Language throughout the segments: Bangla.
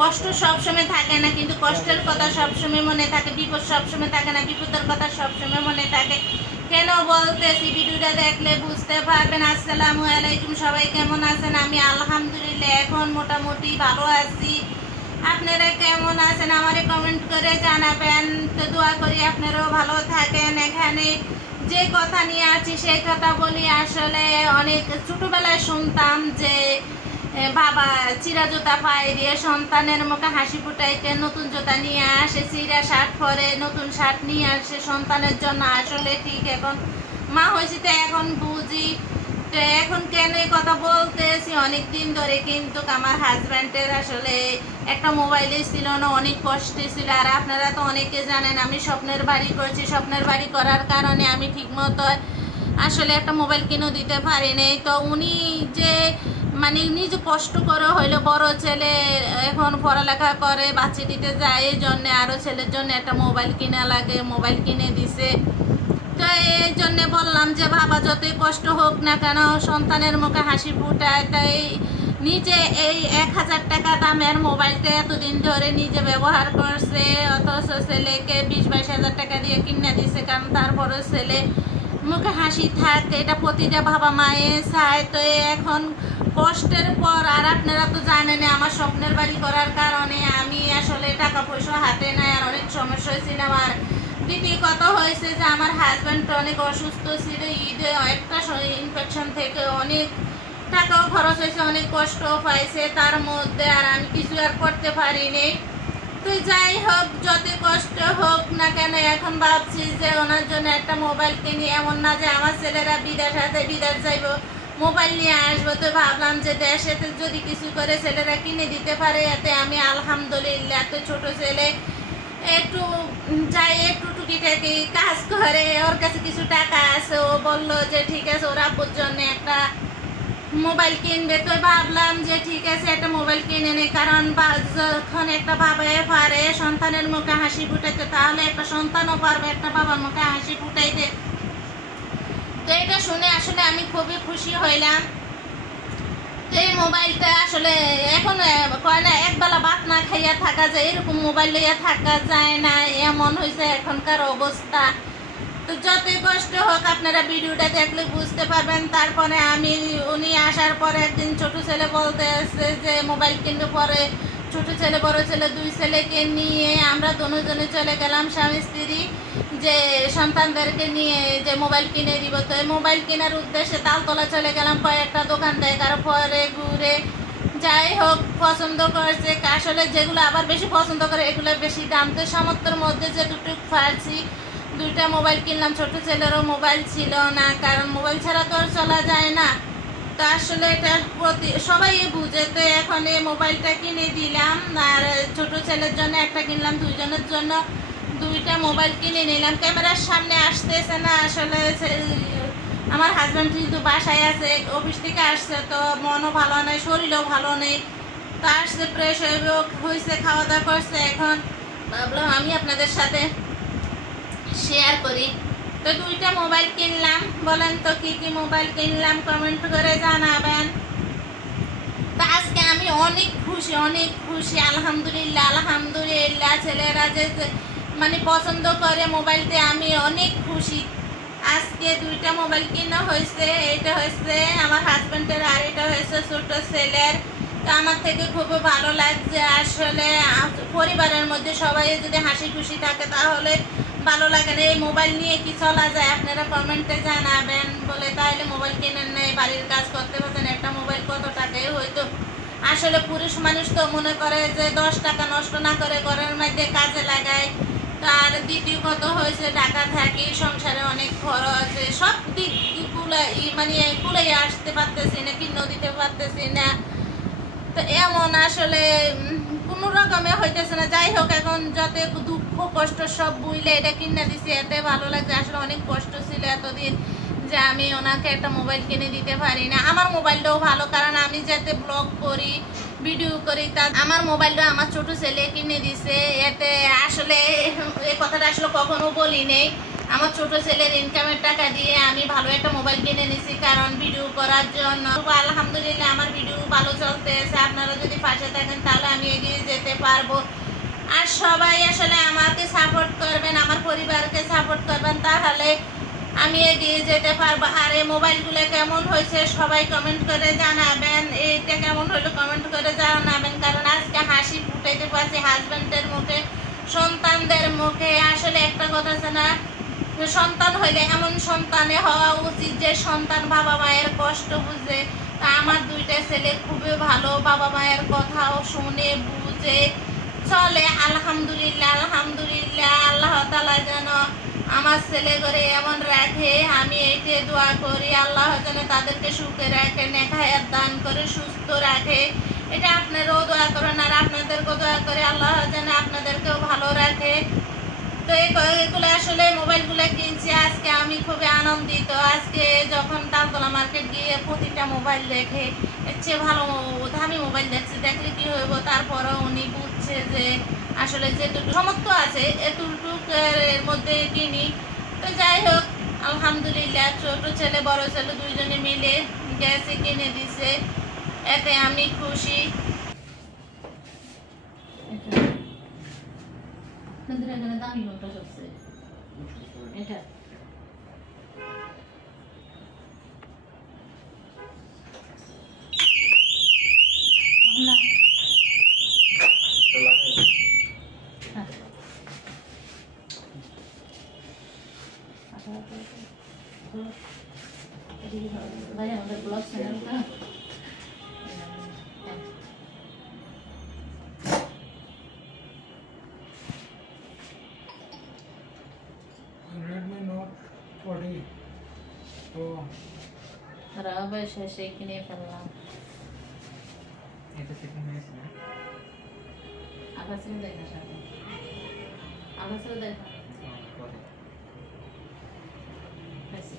কষ্ট সবসময় থাকে না, কিন্তু কষ্টের কথা সবসময় মনে থাকে, বিপদ সবসময় থাকে না, বিপদের কথা সবসময় মনে থাকে। কেন বলতেছি, ভিডিওটা দেখলে বুঝতে পারবেন। আসসালামু আলাইকুম, সবাই কেমন আছেন? আমি আলহামদুলিল্লাহ এখন মোটামুটি ভালো আছি। আপনারা কেমন আছেন আমারে কমেন্ট করে জানাবেন। তো দোয়া করি আপনারাও ভালো থাকেন। এখানে যে কথা নিয়ে আছি সেই কথা বলি। আসলে অনেক ছোটবেলায় শুনতাম যে বাবা চিরা জুতা পায়ে দিয়ে সন্তানের মুখে হাসি ফুটাইতে নতুন জুতা নিয়ে আসে, চিরা শার্ট পরে নতুন শার্ট নিয়ে আসে সন্তানের জন্য। আসলে ঠিক এখন মা হয়েছি তো এখন বুঝি। তো এখন কেন এই কথা বলতেছি, অনেক দিন ধরে কিন্তু আমার হাজব্যান্ডের আসলে একটা মোবাইলে ছিল না, অনেক কষ্টে ছিল। আর আপনারা তো অনেকে জানেন আমি স্বপ্নের বাড়ি করছি। স্বপ্নের বাড়ি করার কারণে আমি ঠিকমতো আসলে একটা মোবাইল কিনে দিতে পারি নাই। তো উনি যে মানে নিজে কষ্ট করে হইলো, বড় ছেলে এখন পড়ালেখা করে, বাচ্চা দিতে যায়, এই জন্য আরো ছেলের জন্য একটা মোবাইল কিনা লাগে, মোবাইল কিনে দিছে। তো এই জন্য বললাম যে বাবা যতই কষ্ট হোক না কেন সন্তানের মুখে হাসি ফুটায়। তাই নিজে এই 1000 টাকা দামের মোবাইলটা এতদিন ধরে নিজে ব্যবহার করছে, অথচ ছেলেকে 20-22 হাজার টাকা দিয়ে কিনে দিছে, কারণ তারপরে ছেলে মুখে হাসি থাকে, এটা প্রতিটা বাবা মায়ে চায়। তো এখন কষ্টের পর, আর আপনারা তো জানেন আমার স্বপ্নের বাড়ি করার কারণে আমি আসলে টাকা পয়সা হাতে নাই, আর অনেক সমস্যা হয়েছিল। আর দ্বিতীয় কথা হয়েছে যে আমার হাজব্যান্ড অনেক অসুস্থ ছিল, ঈদে একটা ইনফেকশন থেকে অনেক টাকাও খরচ হয়েছে, অনেক কষ্টও পাইছে তার মধ্যে, আর আমি কিছু আর করতে পারিনি। তো যাই হোক, যত কষ্ট হোক না কেন এখন ভাবছি যে ওনার জন্য একটা মোবাইল কিনি। এমন না যে আমার ছেলেরা বিদেশ যাইব মোবাইল নিয়ে আসবো, তো ভাবলাম যে দেশে যদি কিছু করে ছেলেরা কিনে দিতে পারে, এতে আমি আলহামদুলিল্লাহ। এত ছোট ছেলে একটু যাই, একটু টুকিটাকি কাজ করে, ওর কাছে কিছু টাকা আছে, ও বললো যে ঠিক আছে ওর আব্বুর জন্য একটা মোবাইল কিনবে। তো ভাবলাম যে ঠিক আছে একটা মোবাইল কিনে নেই, কারণ যখন একটা বাবা পারে সন্তানের মুখে হাসি ফুটাইতে, তাহলে একটা সন্তানও পারবে একটা বাবার মুখে হাসি ফুটাইতে। তো এটা শুনে আসলে আমি খুবই খুশি হইলাম। তো এই মোবাইলটা আসলে এখন কয় না একবেলা ভাত না খাইয়া থাকা যায়, এরকম মোবাইল লইয়া থাকা যায় না, এমন হয়েছে এখনকার অবস্থা। তো যতই কষ্ট হোক আপনারা ভিডিওটা দেখলে বুঝতে পারবেন। তারপরে উনি আসার পরে একদিন ছোট ছেলে বলতে আসছে যে মোবাইল কিনতে, পরে ছোট ছেলে বড় ছেলে 2 ছেলেকে নিয়ে আমরা দুজনে চলে গেলাম স্বামী স্ত্রী, যে সন্তানদেরকে নিয়ে যে মোবাইল কিনে দিব। তো এই মোবাইল কেনার উদ্দেশ্যে তালতলা চলে গেলাম, কয়েকটা দোকান দেখার পরে ঘুরে যাই হোক পছন্দ করছে। আসলে যেগুলো আবার বেশি পছন্দ করে এগুলো বেশি দাম। তো সামর্থ্যের মধ্যে যে দুটো পারছি 2টা মোবাইল কিনলাম। ছোট ছেলেরও মোবাইল ছিল না, কারণ মোবাইল ছাড়া তো আর চলা যায় না। তো আসলে এটা সবাই বুঝে। তো এখন এই মোবাইলটা কিনে দিলাম, আর ছোট ছেলের জন্য একটা কিনলাম, 2 জনের জন্য 2টা মোবাইল কিনে নিলাম। ক্যামেরার সামনে আসতেছে না, আসলে আমার হাজব্যান্ড কিন্তু বাসায় আছে, অফিস থেকে আসছে, তো মনও ভালো নেই, শরীরও ভালো নেই। তো আসছে, ফ্রেশ হয়েছে, খাওয়া দাওয়া করছে, এখন ভাবলাম আমি আপনাদের সাথে শেয়ার করি। তো 2টা মোবাইল কিনলাম। বলেন তো কি কি মোবাইল কিনলাম কমেন্ট করে জানাবেন। তো আজকে আমি অনেক খুশি আলহামদুলিল্লাহ আলহামদুলিল্লাহ। ছেলেরা যে মানে পছন্দ করে মোবাইলতে, আমি অনেক খুশি। আজকে 2টা মোবাইল কিনা হয়েছে, এটা হয়েছে আমার হাজব্যান্ডের, আর এটা হয়েছে ছোট ছেলের। তো আমার থেকে খুবই ভালো লাগছে। আসলে পরিবারের মধ্যে সবাই যদি হাসি খুশি থাকে তাহলে ভালো লাগে না। এই মোবাইল নিয়ে কি চলা যায় আপনারা কমেন্টে জানাবেন। বলে তাইলে মোবাইল কিনেন নেই, বাড়ির কাজ করতে পারছেন, একটা মোবাইল কত টাকায় হয়তো। আসলে পুরুষ মানুষ তো মনে করে যে 10 টাকা নষ্ট না করে ঘরের মধ্যে কাজে লাগায়। আর দ্বিতীয় কত হয়েছে ঢাকা থাকি, সংসারে অনেক খরচ, সব দিক মানে কুলাই আসতে পারতেছি না, কিনে দিতে পারতেছি না। তো এমন আসলে কোনো রকমে হইতেছে না। যাই হোক, এখন যত দুঃখ কষ্ট সব বুঝলে এটা কিনে দিছি, এতে ভালো লাগছে। আসলে অনেক কষ্ট ছিল এতদিন যে আমি ওনাকে একটা মোবাইল কিনে দিতে পারি না। আমার মোবাইলটাও ভালো, কারণ আমি যাতে ব্লগ করি ভিডিও করি, তা আমার মোবাইলটা আমার ছোট ছেলে কিনে দিছে। এতে আসলে এই কথাটা আসলে কখনো বলি নেই। আমার ছোট ছেলের ইনকামের টাকা দিয়ে আমি ভালো একটা মোবাইল কিনে নিছি, কারণ ভিডিও করার জন্য। আলহামদুলিল্লাহ আমার ভিডিও ভালো চলতেছে। আপনারা যদি পাশে থাকেন তাহলে আমি এগিয়ে যেতে পারবো। আর সবাই আসলে আমাকে সাপোর্ট করবেন, আমার পরিবারকে সাপোর্ট করবেন, তাহলে আমি এগিয়ে যেতে পারবো। আর এই মোবাইলগুলো কেমন হয়েছে সবাই কমেন্ট করে জানাবেন, এইটা কেমন হলো কমেন্ট করে জানাবেন। কারণ আজকে হাসি ফুটাইতে পারছি হাজব্যান্ডের মুখে, সন্তানদের মুখে। আসলে একটা কথা আছে না, সন্তান হইলে এমন সন্তানে হওয়া উচিত যে সন্তান বাবা মায়ের কষ্ট বুঝে। তা আমার দুইটা ছেলে খুবই ভালো, বাবা মায়ের কথাও শুনে বুঝে চলে। আলহামদুলিল্লাহ আলহামদুলিল্লাহ। আল্লাহ তাআলা যেন আমার ছেলে করে এমন রাখে, আমি এইটে দোয়া করি। আল্লাহ যেন তাদেরকে সুখে রাখে, নেক হায়াত দান করে, সুস্থ রাখে। এটা আপনারাও দোয়া করেন আর আপনাদেরকেও দোয়া করে আল্লাহ যেন আপনাদেরকেও ভালো রাখে। তো এগুলো আসলে মোবাইলগুলো কিনছি আজকে আমি খুবই আনন্দিত। আজকে যখন তালতলা মার্কেট গিয়ে প্রতিটা মোবাইল দেখে এর চেয়ে ভালো দামি মোবাইল দেখছে, দেখলে কি হইব। তারপরও উনি বুঝছে যে আসলে যেটুকু সমর্থ আছে এতটুকুর মধ্যে কিনি। তো যাই হোক আলহামদুলিল্লাহ, ছোট ছেলে বড় ছেলে দুইজনে মিলে গ্যাসে কিনে দিছে, এতে আমি খুশি। দামি কোনটা সবচেয়ে? এটা না ভাই আমাদের ব্লগ চ্যানেলটা Redmi Note 40 Pro রবে শেষে কিনে ফেললাম। এটা সেটিং হয়েছে না? আবার ছিল দেখা সাথে আবার ছিল দেখা পরে হয়েছে।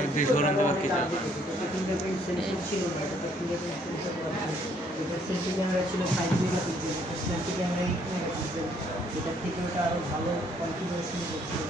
এক দুই ধরুন তো বাকি যা সেলফি ক্যামেরা ছিল 5 মেগাপিক্সেল, সেলফি ক্যামেরা 8 মেগাপিক্সেল, যেটা থেকে ওটা আরও ভালো কনফিগারেশন করছিল।